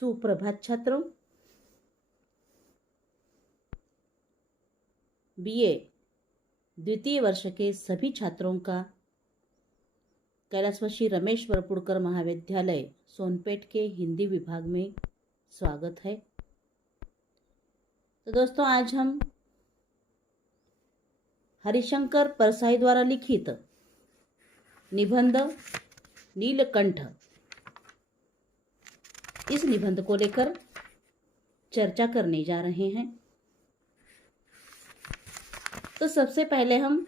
सुप्रभात छात्रों। बीए द्वितीय वर्ष के सभी छात्रों का कैलाशवासी रमेश वरपुड़कर महाविद्यालय सोनपेट के हिंदी विभाग में स्वागत है। तो दोस्तों, आज हम हरिशंकर परसाई द्वारा लिखित निबंध नीलकंठ इस निबंध को लेकर चर्चा करने जा रहे हैं। तो सबसे पहले हम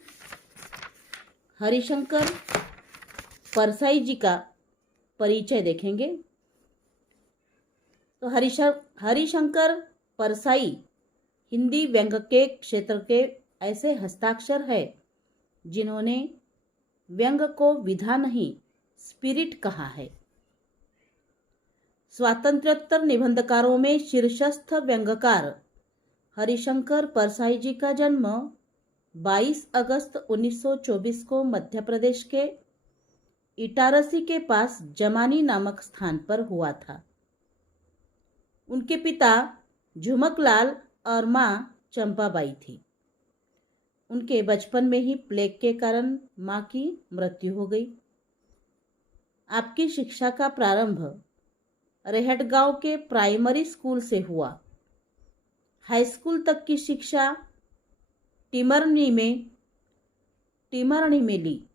हरिशंकर परसाई जी का परिचय देखेंगे। तो हरिशंकर परसाई हिंदी व्यंग्य के क्षेत्र के ऐसे हस्ताक्षर है जिन्होंने व्यंग्य को विधा नहीं स्पिरिट कहा है। स्वातंत्र्योत्तर निबंधकारों में शीर्षस्थ व्यंग्यकार हरिशंकर परसाई जी का जन्म 22 अगस्त 1924 को मध्य प्रदेश के इटारसी के पास जमानी नामक स्थान पर हुआ था। उनके पिता झुमकलाल और मां चंपाबाई थी। उनके बचपन में ही प्लेग के कारण मां की मृत्यु हो गई। आपकी शिक्षा का प्रारंभ रेहटगांव के प्राइमरी स्कूल से हुआ। हाई स्कूल तक की शिक्षा टिमरनी में ली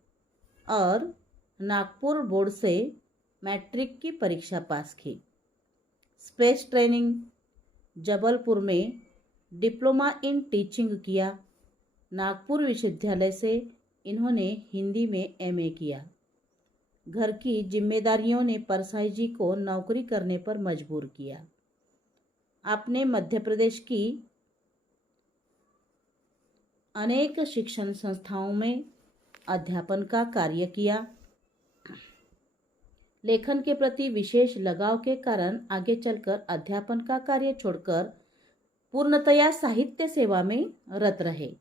और नागपुर बोर्ड से मैट्रिक की परीक्षा पास की। स्पेस ट्रेनिंग जबलपुर में डिप्लोमा इन टीचिंग किया। नागपुर विश्वविद्यालय से इन्होंने हिंदी में एमए किया। घर की जिम्मेदारियों ने परसाई जी को नौकरी करने पर मजबूर किया। आपने मध्य प्रदेश की अनेक शिक्षण संस्थाओं में अध्यापन का कार्य किया। लेखन के प्रति विशेष लगाव के कारण आगे चलकर अध्यापन का कार्य छोड़कर पूर्णतया साहित्य सेवा में रत रहे।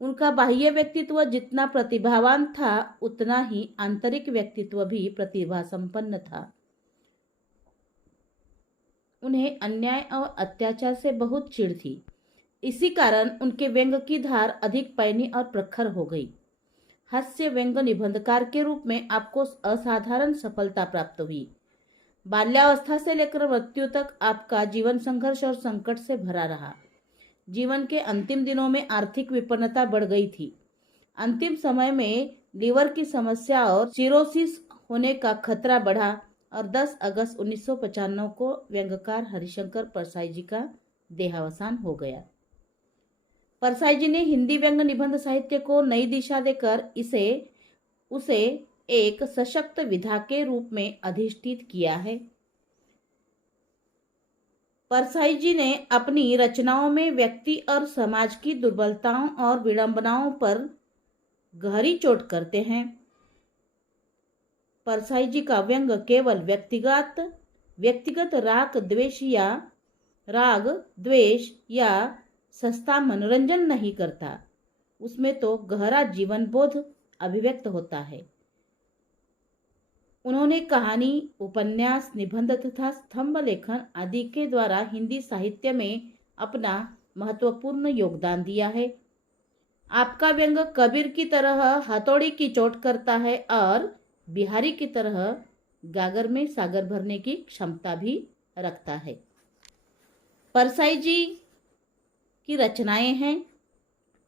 उनका बाह्य व्यक्तित्व जितना प्रतिभावान था उतना ही आंतरिक व्यक्तित्व भी प्रतिभा संपन्न था। उन्हें अन्याय और अत्याचार से बहुत चिढ़ थी। इसी कारण उनके व्यंग्य की धार अधिक पैनी और प्रखर हो गई। हास्य व्यंग्य निबंधकार के रूप में आपको असाधारण सफलता प्राप्त हुई। बाल्यावस्था से लेकर मृत्यु तक आपका जीवन संघर्ष और संकट से भरा रहा। जीवन के अंतिम दिनों में आर्थिक विपन्नता बढ़ गई थी। अंतिम समय में लीवर की समस्या और सिरोसिस होने का खतरा बढ़ा और 10 अगस्त 1995 को व्यंग्यकार हरिशंकर परसाई जी का देहावसान हो गया। परसाई जी ने हिंदी व्यंग्य निबंध साहित्य को नई दिशा देकर उसे एक सशक्त विधा के रूप में अधिष्ठित किया है। परसाई जी ने अपनी रचनाओं में व्यक्ति और समाज की दुर्बलताओं और विडंबनाओं पर गहरी चोट करते हैं। परसाई जी का व्यंग्य केवल व्यक्तिगत राग द्वेष या सस्ता मनोरंजन नहीं करता, उसमें तो गहरा जीवन बोध अभिव्यक्त होता है। उन्होंने कहानी, उपन्यास, निबंध तथा स्तंभ लेखन आदि के द्वारा हिंदी साहित्य में अपना महत्वपूर्ण योगदान दिया है। आपका व्यंग्य कबीर की तरह हथौड़ी की चोट करता है और बिहारी की तरह गागर में सागर भरने की क्षमता भी रखता है। परसाई जी की रचनाएं हैं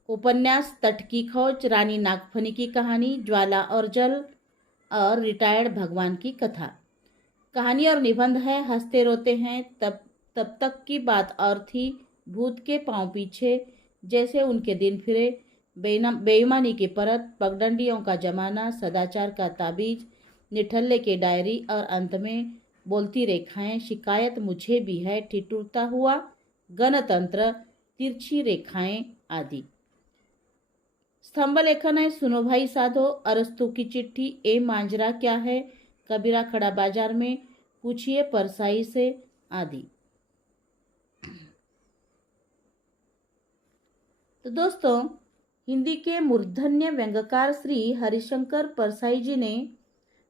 उपन्यास तट की खोज, रानी नागफनी की कहानी, ज्वाला और जल और रिटायर्ड भगवान की कथा। कहानी और निबंध है हंसते रोते हैं, तब तक की बात और थी, भूत के पांव पीछे, जैसे उनके दिन फिरे, बेईमानी की परत, पगडंडियों का जमाना, सदाचार का ताबीज, निठल्ले के डायरी और अंत में बोलती रेखाएं, शिकायत मुझे भी है, ठिठुरता हुआ, गणतंत्र, तिरछी रेखाएं आदि। स्तंभ लेखन है सुनो भाई साधो, अरस्तु की चिट्ठी, ए मांजरा क्या है, कबीरा खड़ा बाजार में, पूछिए परसाई से आदि। तो दोस्तों, हिंदी के मूर्धन्य व्यंग्यकार श्री हरिशंकर परसाई जी ने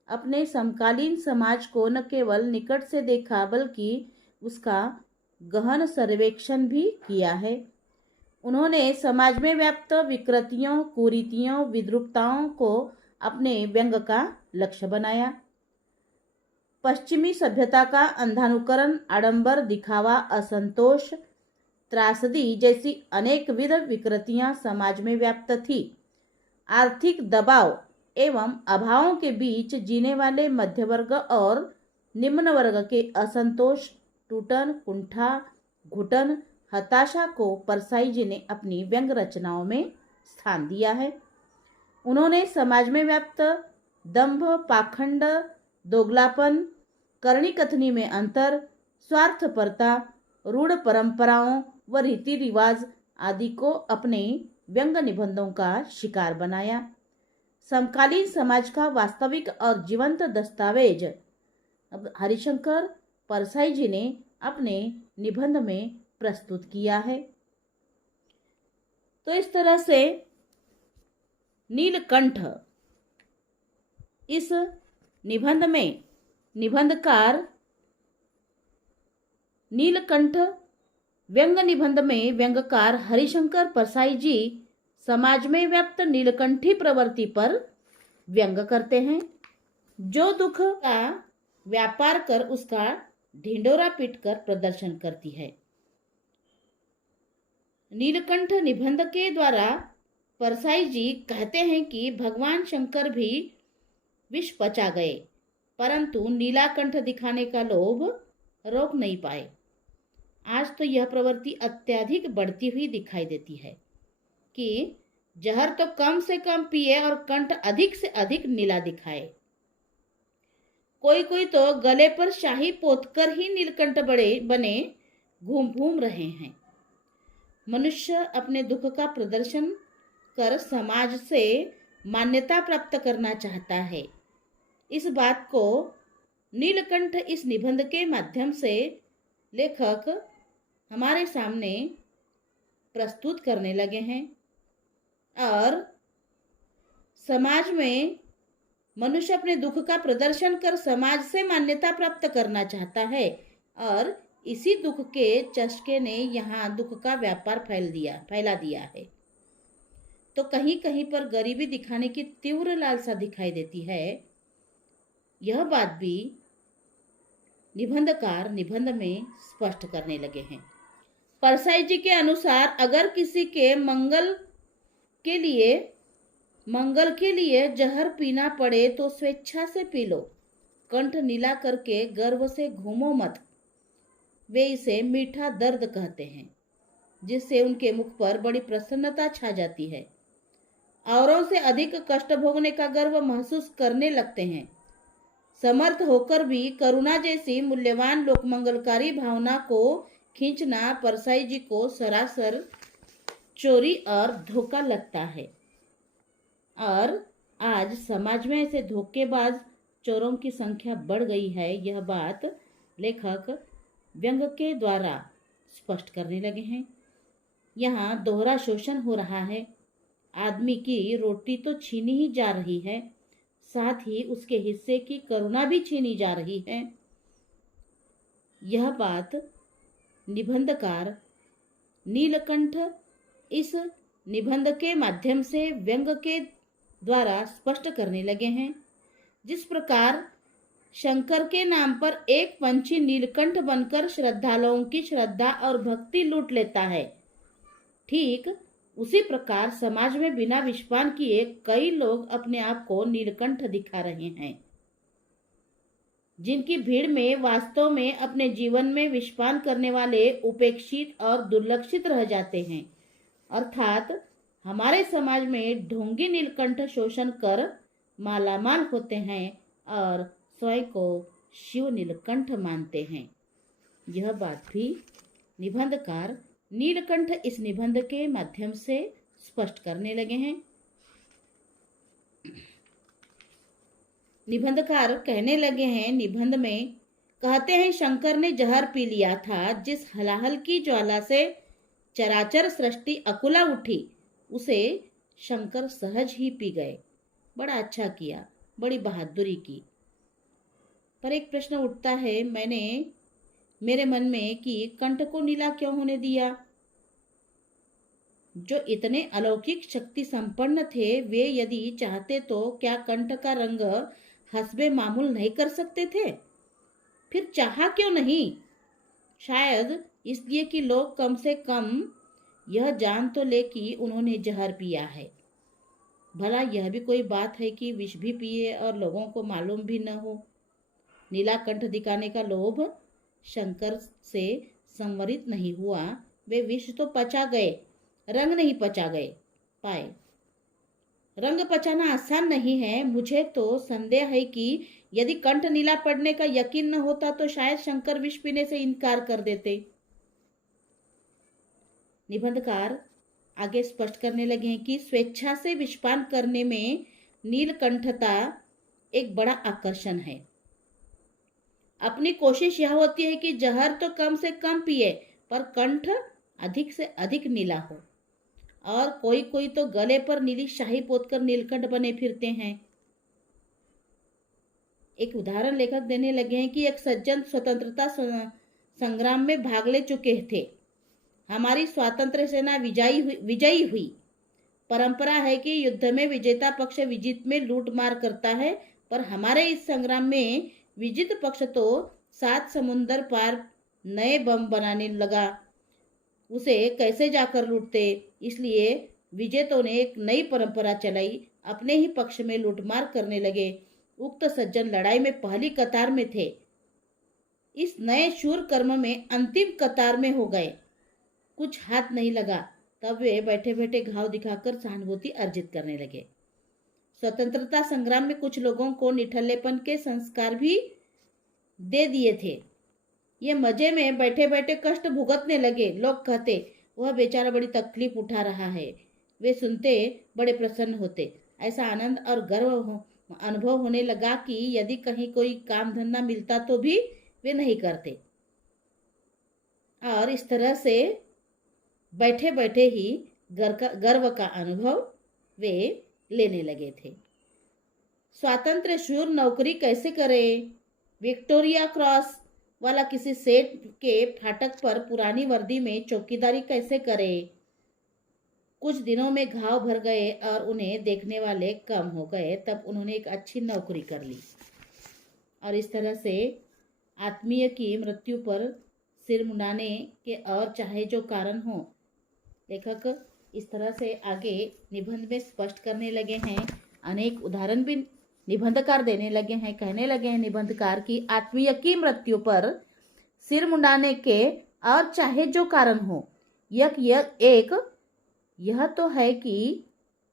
अपने समकालीन समाज को न केवल निकट से देखा बल्कि उसका गहन सर्वेक्षण भी किया है। उन्होंने समाज में व्याप्त विकृतियों, कुरीतियों, विद्रूपताओं को अपने व्यंग का लक्ष्य बनाया। पश्चिमी सभ्यता का अंधानुकरण, आडंबर, दिखावा, असंतोष, त्रासदी जैसी अनेकविध विकृतियां समाज में व्याप्त थी। आर्थिक दबाव एवं अभावों के बीच जीने वाले मध्य वर्ग और निम्न वर्ग के असंतोष, टूटन, कुंठा, घुटन, हताशा को परसाई जी ने अपनी व्यंग रचनाओं में स्थान दिया है। उन्होंने समाज में व्याप्त दंभ, पाखंड, दोगलापन, करनी कथनी में अंतर, स्वार्थपरता, रूढ़ परंपराओं व रीति रिवाज आदि को अपने व्यंग निबंधों का शिकार बनाया। समकालीन समाज का वास्तविक और जीवंत दस्तावेज अब हरिशंकर परसाई जी ने अपने निबंध में प्रस्तुत किया है। तो इस तरह से नीलकंठ इस निबंध में निबंधकार नीलकंठ व्यंग निबंध में व्यंगकार हरिशंकर परसाई जी समाज में व्याप्त नीलकंठी प्रवृत्ति पर व्यंग करते हैं, जो दुख का व्यापार कर उसका ढिंडोरा पीटकर प्रदर्शन करती है। नीलकंठ निबंध के द्वारा परसाई जी कहते हैं कि भगवान शंकर भी विष पचा गए, परंतु नीलाकंठ दिखाने का लोभ रोक नहीं पाए। आज तो यह प्रवृत्ति अत्यधिक बढ़ती हुई दिखाई देती है कि जहर तो कम से कम पिए और कंठ अधिक से अधिक नीला दिखाए। कोई कोई तो गले पर शाही पोतकर ही नीलकंठ बने घूम रहे हैं। मनुष्य अपने दुख का प्रदर्शन कर समाज से मान्यता प्राप्त करना चाहता है। इस बात को नीलकंठ इस निबंध के माध्यम से लेखक हमारे सामने प्रस्तुत करने लगे हैं और समाज में मनुष्य अपने दुख का प्रदर्शन कर समाज से मान्यता प्राप्त करना चाहता है और इसी दुख के चस्के ने यहाँ दुख का व्यापार फैला दिया है। तो कहीं कहीं पर गरीबी दिखाने की तीव्र लालसा दिखाई देती है। यह बात भी निबंधकार निबंध में स्पष्ट करने लगे हैं। परसाई जी के अनुसार अगर किसी के मंगल के लिए जहर पीना पड़े तो स्वेच्छा से पी लो, कंठ नीला करके गर्व से घूमो मत। वे इसे मीठा दर्द कहते हैं, जिससे उनके मुख पर बड़ी प्रसन्नता छा जाती है। औरों से अधिक कष्ट भोगने का गर्व महसूस करने लगते हैं। समर्थ होकर भी करुणा जैसी मूल्यवान लोकमंगलकारी भावना को खींचना परसाई जी को सरासर चोरी और धोखा लगता है। और आज समाज में ऐसे धोखेबाज चोरों की संख्या बढ़ गई है। यह बात लेखक व्यंग के द्वारा स्पष्ट करने लगे हैं। यहाँ दोहरा शोषण हो रहा है। आदमी की रोटी तो छीनी ही जा रही है, साथ ही उसके हिस्से की करुणा भी छीनी जा रही है। यह बात निबंधकार नीलकंठ इस निबंध के माध्यम से व्यंग के द्वारा स्पष्ट करने लगे हैं। जिस प्रकार शंकर के नाम पर एक पंछी नीलकंठ बनकर श्रद्धालुओं की श्रद्धा और भक्ति लूट लेता है, ठीक उसी प्रकार समाज में बिना विषपान किए कई लोग अपने आप को नीलकंठ दिखा रहे हैं, जिनकी भीड़ में वास्तव में अपने जीवन में विषपान करने वाले उपेक्षित और दुर्लक्षित रह जाते हैं। अर्थात हमारे समाज में ढोंगी नीलकंठ शोषण कर मालामाल होते हैं और स्वयं को शिव नीलकंठ मानते हैं। यह बात भी निबंधकार नीलकंठ इस निबंध के माध्यम से स्पष्ट करने लगे हैं। निबंधकार कहने लगे हैं, निबंध में कहते हैं, शंकर ने जहर पी लिया था। जिस हलाहल की ज्वाला से चराचर सृष्टि अकुला उठी, उसे शंकर सहज ही पी गए। बड़ा अच्छा किया, बड़ी बहादुरी की। पर एक प्रश्न उठता है मेरे मन में कि कंठ को नीला क्यों होने दिया? जो इतने अलौकिक शक्ति संपन्न थे, वे यदि चाहते तो क्या कंठ का रंग हस्बे मामूल नहीं कर सकते थे? फिर चाहा क्यों नहीं? शायद इसलिए कि लोग कम से कम यह जान तो ले कि उन्होंने जहर पिया है। भला यह भी कोई बात है कि विष भी पिए और लोगों को मालूम भी न हो? नीला कंठ दिखाने का लोभ शंकर से संवरित नहीं हुआ। वे विष तो पचा गए, रंग नहीं पचा गए पाए। रंग पचाना आसान नहीं है। मुझे तो संदेह है कि यदि कंठ नीला पड़ने का यकीन न होता तो शायद शंकर विष पीने से इनकार कर देते। निबंधकार आगे स्पष्ट करने लगे हैं कि स्वेच्छा से विषपान करने में नीलकंठता एक बड़ा आकर्षण है। अपनी कोशिश यह होती है कि जहर तो कम से कम पिए, पर कंठ अधिक से अधिक नीला हो। और कोई कोई तो गले पर नीली शाही पोतकर नीलकंठ बने फिरते हैं। एक उदाहरण लेखक देने लगे हैं कि एक सज्जन स्वतंत्रता संग्राम में भाग ले चुके थे। हमारी स्वातंत्र्य सेना विजयी हुई। परंपरा है कि युद्ध में विजेता पक्ष विजित में लूट मार करता है, पर हमारे इस संग्राम में विजित पक्ष तो 7 समुंदर पार नए बम बनाने लगा। उसे कैसे जाकर लूटते? इसलिए विजेतों ने एक नई परंपरा चलाई, अपने ही पक्ष में लूटमार करने लगे। उक्त सज्जन लड़ाई में पहली कतार में थे। इस नए शूर कर्म में अंतिम कतार में हो गए। कुछ हाथ नहीं लगा, तब वे बैठे बैठे घाव दिखाकर सहानुभूति अर्जित करने लगे। स्वतंत्रता संग्राम में कुछ लोगों को निठल्लेपन के संस्कार भी दे दिए थे। ये मजे में बैठे बैठे कष्ट भुगतने लगे। लोग कहते वह बेचारा बड़ी तकलीफ उठा रहा है। वे सुनते बड़े प्रसन्न होते। ऐसा आनंद और गर्व अनुभव होने लगा कि यदि कहीं कोई काम धंधा मिलता तो भी वे नहीं करते। और इस तरह से बैठे बैठे ही गर्व का अनुभव वे लेने लगे थे। स्वातंत्र्य शूर नौकरी कैसे करे? विक्टोरिया क्रॉस वाला किसी सेठ के फाटक पर पुरानी वर्दी में चौकीदारी कैसे करे? कुछ दिनों में घाव भर गए और उन्हें देखने वाले कम हो गए। तब उन्होंने एक अच्छी नौकरी कर ली। और इस तरह से आत्मीय की मृत्यु पर सिर मुंडाने के और चाहे जो कारण हो, लेखक इस तरह से आगे निबंध में स्पष्ट करने लगे हैं। अनेक उदाहरण भी निबंधकार देने लगे हैं। कहने लगे हैं निबंधकार की आत्मीय की मृत्यु पर सिर मुंडाने के और चाहे जो कारण हो, यह तो है कि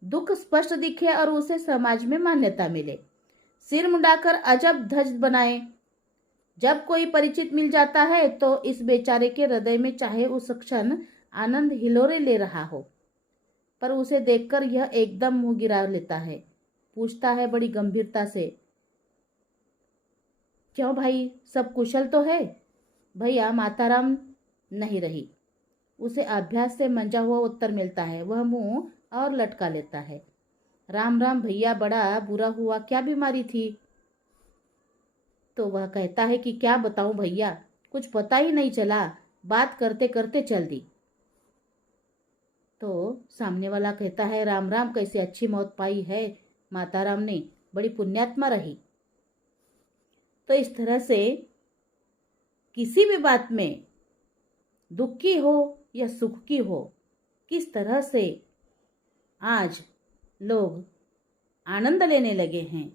दुख स्पष्ट दिखे और उसे समाज में मान्यता मिले। सिर मुंडाकर अजब धज बनाए। जब कोई परिचित मिल जाता है तो इस बेचारे के हृदय में चाहे उस क्षण आनंद हिलोरे ले रहा हो, पर उसे देखकर यह एकदम मुंह गिरा लेता है। पूछता है बड़ी गंभीरता से, क्यों भाई, सब कुशल तो है? भैया माताराम नहीं रही। उसे अभ्यास से मंजा हुआ उत्तर मिलता है। वह मुंह और लटका लेता है। राम राम भैया, बड़ा बुरा हुआ। क्या बीमारी थी? तो वह कहता है कि क्या बताऊं भैया, कुछ पता ही नहीं चला, बात करते करते चल दी। तो सामने वाला कहता है, राम राम, कैसे अच्छी मौत पाई है माताराम ने, बड़ी पुण्यात्मा रही। तो इस तरह से किसी भी बात में, दुख की हो या सुख की हो, किस तरह से आज लोग आनंद लेने लगे हैं,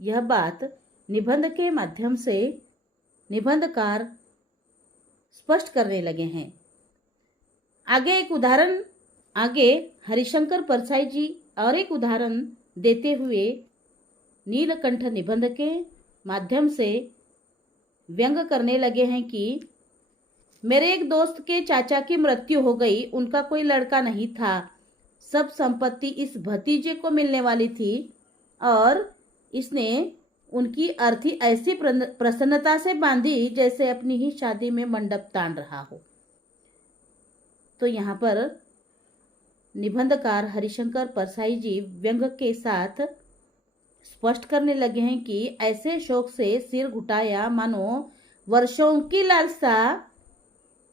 यह बात निबंध के माध्यम से निबंधकार स्पष्ट करने लगे हैं। आगे हरिशंकर परसाई जी और एक उदाहरण देते हुए नीलकंठ निबंध के माध्यम से व्यंग करने लगे हैं कि मेरे एक दोस्त के चाचा की मृत्यु हो गई। उनका कोई लड़का नहीं था। सब संपत्ति इस भतीजे को मिलने वाली थी और इसने उनकी अर्थी ऐसी प्रसन्नता से बांधी जैसे अपनी ही शादी में मंडप तान रहा हो। तो यहाँ पर निबंधकार हरिशंकर परसाई जी व्यंग के साथ स्पष्ट करने लगे हैं कि ऐसे शौक से सिर घुटाया मानो वर्षों की लालसा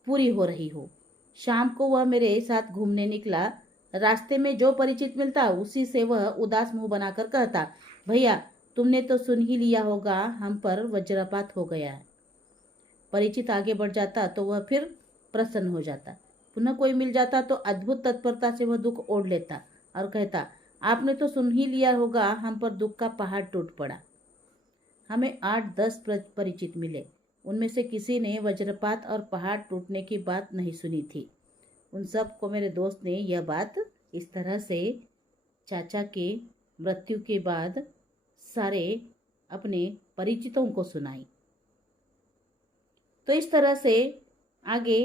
पूरी हो रही हो। शाम को वह मेरे साथ घूमने निकला। रास्ते में जो परिचित मिलता उसी से वह उदास मुंह बनाकर कहता, भैया तुमने तो सुन ही लिया होगा, हम पर वज्रपात हो गया है। परिचित आगे बढ़ जाता तो वह फिर प्रसन्न हो जाता। पुनः कोई मिल जाता तो अद्भुत तत्परता से वह दुख ओढ़ लेता और कहता, आपने तो सुन ही लिया होगा, हम पर दुख का पहाड़ टूट पड़ा। हमें 8-10 परिचित मिले। उनमें से किसी ने वज्रपात और पहाड़ टूटने की बात नहीं सुनी थी। उन सब को मेरे दोस्त ने यह बात इस तरह से चाचा के मृत्यु के बाद सारे अपने परिचितों को सुनाई। तो इस तरह से आगे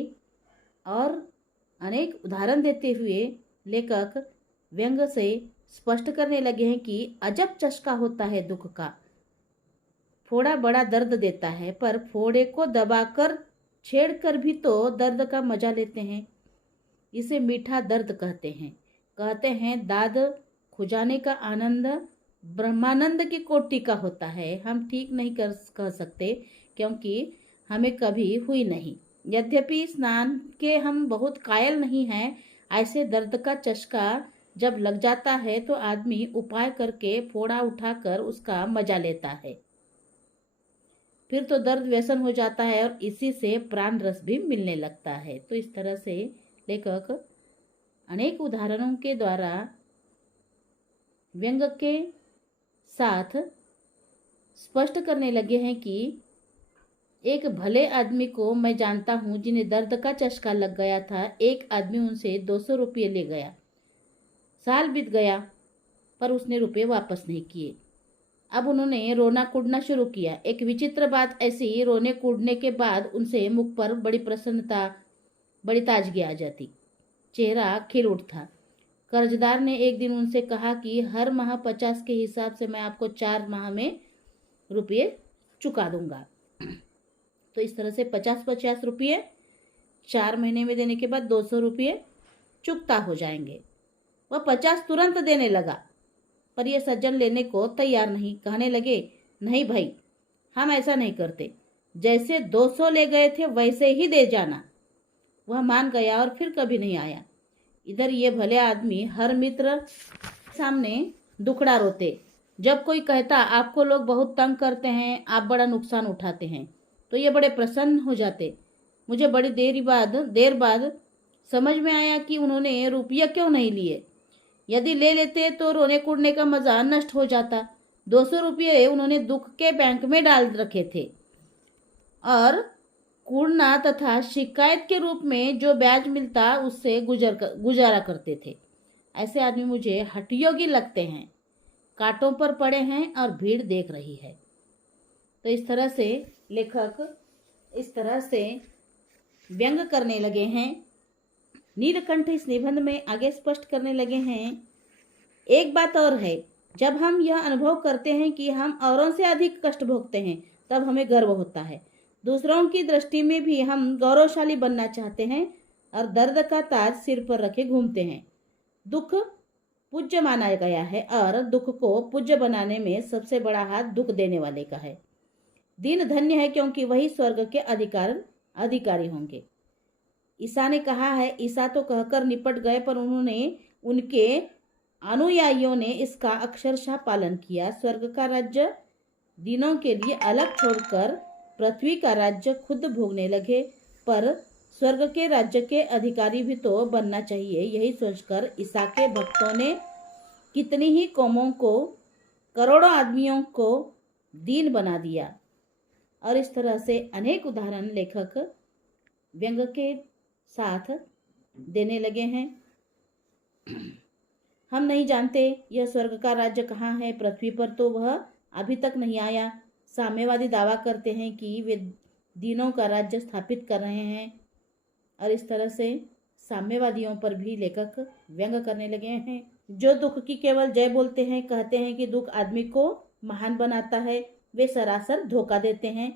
और अनेक उदाहरण देते हुए लेखक व्यंग से स्पष्ट करने लगे हैं कि अजब चस्का होता है दुख का। फोड़ा बड़ा दर्द देता है, पर फोड़े को दबाकर छेड़कर भी तो दर्द का मजा लेते हैं। इसे मीठा दर्द कहते हैं। कहते हैं दाद खुजाने का आनंद ब्रह्मानंद की कोटि का होता है। हम ठीक नहीं कह सकते क्योंकि हमें कभी हुई नहीं। यद्यपि स्नान के हम बहुत कायल नहीं हैं, ऐसे दर्द का चस्का जब लग जाता है तो आदमी उपाय करके फोड़ा उठाकर उसका मजा लेता है। फिर तो दर्द व्यसन हो जाता है और इसी से प्राण रस भी मिलने लगता है। तो इस तरह से लेखक अनेक उदाहरणों के द्वारा व्यंग के साथ स्पष्ट करने लगे हैं कि एक भले आदमी को मैं जानता हूं जिन्हें दर्द का चस्का लग गया था। एक आदमी उनसे 200 रुपये ले गया। साल बीत गया पर उसने रुपये वापस नहीं किए। अब उन्होंने रोना कूदना शुरू किया। एक विचित्र बात ऐसी, रोने कूदने के बाद उनसे मुख पर बड़ी प्रसन्नता, बड़ी ताजगी आ जाती, चेहरा खिल उठता। कर्जदार ने एक दिन उनसे कहा कि हर माह 50 के हिसाब से मैं आपको 4 माह में रुपये चुका दूंगा। तो इस तरह से 50-50 रुपये 4 महीने में देने के बाद 200 रुपये चुकता हो जाएंगे। वह 50 तुरंत देने लगा, पर यह सज्जन लेने को तैयार नहीं। कहने लगे, नहीं भाई, हम ऐसा नहीं करते, जैसे 200 ले गए थे वैसे ही दे जाना। वह मान गया और फिर कभी नहीं आया। इधर ये भले आदमी हर मित्र सामने दुखड़ा रोते। जब कोई कहता आपको लोग बहुत तंग करते हैं, आप बड़ा नुकसान उठाते हैं, तो ये बड़े प्रसन्न हो जाते। मुझे बड़ी देर बाद समझ में आया कि उन्होंने रुपया क्यों नहीं लिए। यदि ले लेते तो रोने कूदने का मजा नष्ट हो जाता। 200 रुपये उन्होंने दुख के बैंक में डाल रखे थे और कूड़ना तथा शिकायत के रूप में जो ब्याज मिलता उससे गुजारा करते थे। ऐसे आदमी मुझे हठयोगी लगते हैं, कांटों पर पड़े हैं और भीड़ देख रही है। तो इस तरह से लेखक इस तरह से व्यंग करने लगे हैं। नीलकंठ इस निबंध में आगे स्पष्ट करने लगे हैं, एक बात और है, जब हम यह अनुभव करते हैं कि हम औरों से अधिक कष्ट भोगते हैं तब हमें गर्व होता है। दूसरों की दृष्टि में भी हम गौरवशाली बनना चाहते हैं और दर्द का ताज सिर पर रखे घूमते हैं। दुख पूज्य माना गया है और दुख को पूज्य बनाने में सबसे बड़ा हाथ दुख देने वाले का है। दिन धन्य है क्योंकि वही स्वर्ग के अधिकारी होंगे। ईसा ने कहा है, ईसा तो कहकर निपट गए पर उनके अनुयायियों ने इसका अक्षरशः पालन किया। स्वर्ग का राज्य दिनों के लिए अलग छोड़कर पृथ्वी का राज्य खुद भोगने लगे, पर स्वर्ग के राज्य के अधिकारी भी तो बनना चाहिए। यही सोचकर ईसा के भक्तों ने कितनी ही कौमों को, करोड़ों आदमियों को दीन बना दिया। और इस तरह से अनेक उदाहरण लेखक व्यंग के साथ देने लगे हैं। हम नहीं जानते यह स्वर्ग का राज्य कहाँ है। पृथ्वी पर तो वह अभी तक नहीं आया। साम्यवादी दावा करते हैं कि वे दीनों का राज्य स्थापित कर रहे हैं और इस तरह से साम्यवादियों पर भी लेखक व्यंग करने लगे हैं। जो दुख की केवल जय बोलते हैं, कहते हैं कि दुख आदमी को महान बनाता है, वे सरासर धोखा देते हैं।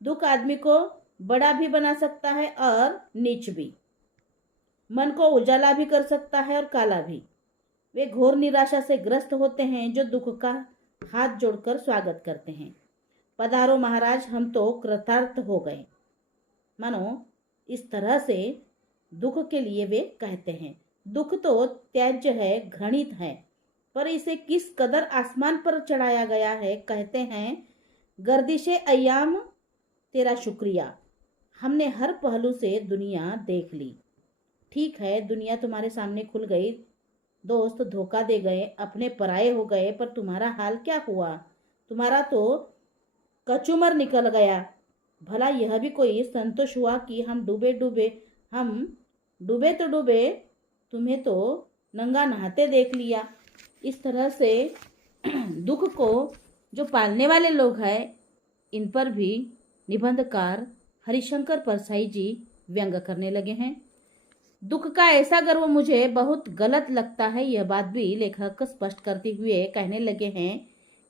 दुख आदमी को बड़ा भी बना सकता है और नीच भी, मन को उजाला भी कर सकता है और काला भी। वे घोर निराशा से ग्रस्त होते हैं जो दुख का हाथ जोड़कर स्वागत करते हैं। पधारो महाराज, हम तो कृतार्थ हो गए। मानो इस तरह से दुख के लिए वे कहते हैं। दुख तो त्याज्य है, घृणित है, पर इसे किस कदर आसमान पर चढ़ाया गया है। कहते हैं, गर्दिशे अय्याम तेरा शुक्रिया, हमने हर पहलू से दुनिया देख ली। ठीक है, दुनिया तुम्हारे सामने खुल गई, दोस्त धोखा दे गए, अपने पराये हो गए, पर तुम्हारा हाल क्या हुआ? तुम्हारा तो कचूमर निकल गया। भला यह भी कोई संतोष हुआ कि हम डूबे तो डूबे, तुम्हें तो नंगा नहाते देख लिया। इस तरह से दुख को जो पालने वाले लोग हैं, इन पर भी निबंधकार हरिशंकर परसाई जी व्यंग करने लगे हैं। दुख का ऐसा गर्व मुझे बहुत गलत लगता है। यह बात भी लेखक स्पष्ट करते हुए कहने लगे हैं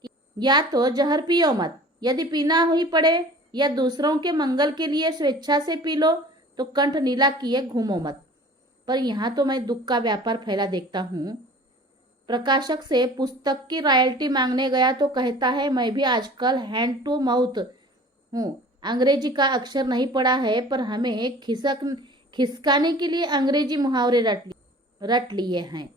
कि या तो जहर पियो मत, यदि पीना ही पड़े या दूसरों के मंगल के लिए स्वेच्छा से पी लो, तो कंठ नीला किए घूमो मत। पर यहाँ तो मैं दुख का व्यापार फैला देखता हूँ। प्रकाशक से पुस्तक की रॉयल्टी मांगने गया तो कहता है, मैं भी आजकल हैंड टू माउथ हूँ, अंग्रेजी का अक्षर नहीं पढ़ा है, पर हमें खिसकाने के लिए अंग्रेजी मुहावरे रट लिए हैं।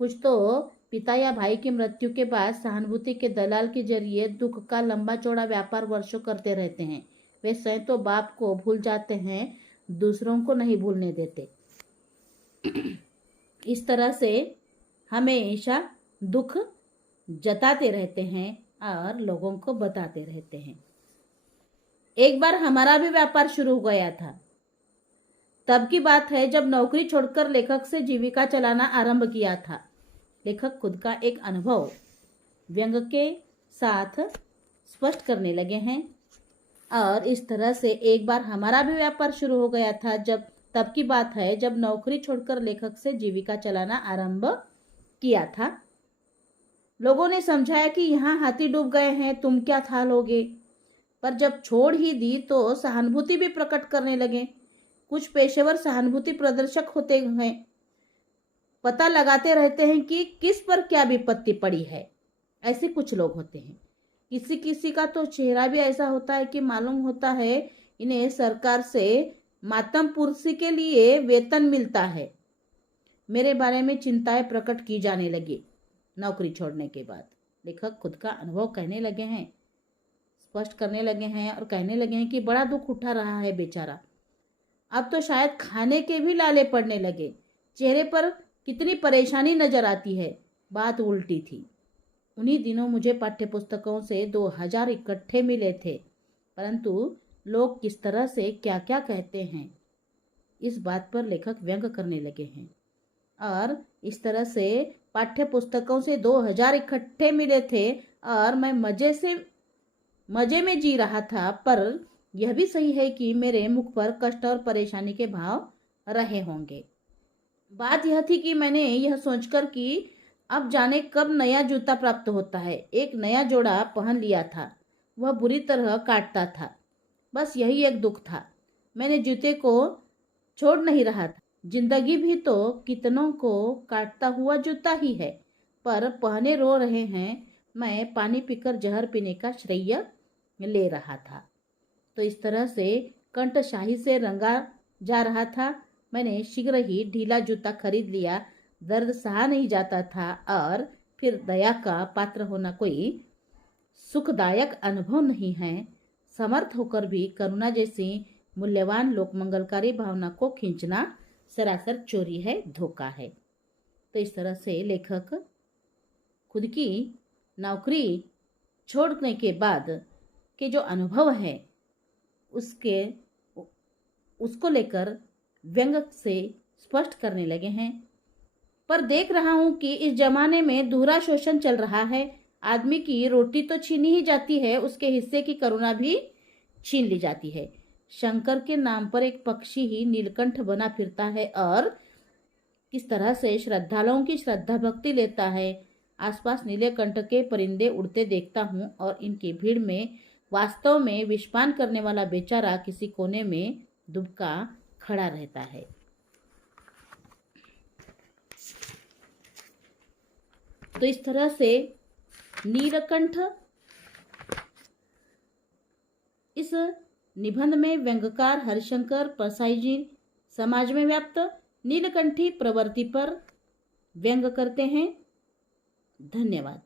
कुछ तो पिता या भाई की मृत्यु के बाद सहानुभूति के दलाल के जरिए दुख का लंबा चौड़ा व्यापार वर्षों करते रहते हैं। वे स्वयं तो बाप को भूल जाते हैं, दूसरों को नहीं भूलने देते। इस तरह से हमेशा दुख जताते रहते हैं और लोगों को बताते रहते हैं। एक बार हमारा भी व्यापार शुरू हो गया था। तब की बात है जब नौकरी छोड़कर लेखक से जीविका चलाना आरंभ किया था। लेखक खुद का एक अनुभव व्यंग के साथ स्पष्ट करने लगे हैं। और इस तरह से एक बार हमारा भी व्यापार शुरू हो गया था। तब की बात है जब नौकरी छोड़कर लेखक से जीविका चलाना आरंभ किया था। लोगों ने समझाया कि यहाँ हाथी डूब गए हैं, तुम क्या था लोगे। पर जब छोड़ ही दी तो सहानुभूति भी प्रकट करने लगे। कुछ पेशेवर सहानुभूति प्रदर्शक होते हैं, पता लगाते रहते हैं कि किस पर क्या विपत्ति पड़ी है। ऐसे कुछ लोग होते हैं। किसी किसी का तो चेहरा भी ऐसा होता है कि मालूम होता है इन्हें सरकार से मातम पुरसी के लिए वेतन मिलता है। मेरे बारे में चिंताएं प्रकट की जाने लगी नौकरी छोड़ने के बाद। लेखक खुद का अनुभव कहने लगे हैं, स्पष्ट करने लगे हैं और कहने लगे हैं कि बड़ा दुख उठा रहा है बेचारा। अब तो शायद खाने के भी लाले पड़ने लगे। चेहरे पर कितनी परेशानी नजर आती है। बात उल्टी थी। उन्हीं दिनों मुझे पाठ्यपुस्तकों से 2000 इकट्ठे मिले थे, परंतु लोग किस तरह से क्या क्या कहते हैं, इस बात पर लेखक व्यंग करने लगे हैं। और इस तरह से पाठ्यपुस्तकों से 2000 इकट्ठे मिले थे और मैं मजे में जी रहा था। पर यह भी सही है कि मेरे मुख पर कष्ट और परेशानी के भाव रहे होंगे। बात यह थी कि मैंने यह सोचकर कि अब जाने कब नया जूता प्राप्त होता है, एक नया जोड़ा पहन लिया था। वह बुरी तरह काटता था। बस यही एक दुख था। मैंने जूते को छोड़ नहीं रहा था। जिंदगी भी तो कितनों को काटता हुआ जूता ही है, पर पहने रो रहे हैं। मैं पानी पीकर जहर पीने का श्रेय ले रहा था। तो इस तरह से कंठ शाही से रंगा जा रहा था। मैंने शीघ्र ही ढीला जूता खरीद लिया। दर्द सहा नहीं जाता था और फिर दया का पात्र होना कोई सुखदायक अनुभव नहीं है। समर्थ होकर भी करुणा जैसी मूल्यवान लोकमंगलकारी भावना को खींचना सरासर चोरी है, धोखा है। तो इस तरह से लेखक खुद की नौकरी छोड़ने के बाद के जो अनुभव है उसको लेकर व्यंग से स्पष्ट करने लगे हैं। पर देख रहा हूं कि इस जमाने में दोहरा शोषण चल रहा है। आदमी की रोटी तो छीनी ही जाती है, उसके हिस्से की करुणा भी छीन ली जाती है। शंकर के नाम पर एक पक्षी ही नीलकंठ बना फिरता है और किस तरह से श्रद्धालुओं की श्रद्धा भक्ति लेता है। आसपास नीलकंठ के परिंदे उड़ते देखता हूँ और इनकी भीड़ में वास्तव में विषपान करने वाला बेचारा किसी कोने में दुबका खड़ा रहता है। तो इस तरह से नीलकंठ। इस निबंध में व्यंग्यकार हरिशंकर परसाई जी समाज में व्याप्त नीलकंठी प्रवृत्ति पर व्यंग करते हैं। धन्यवाद।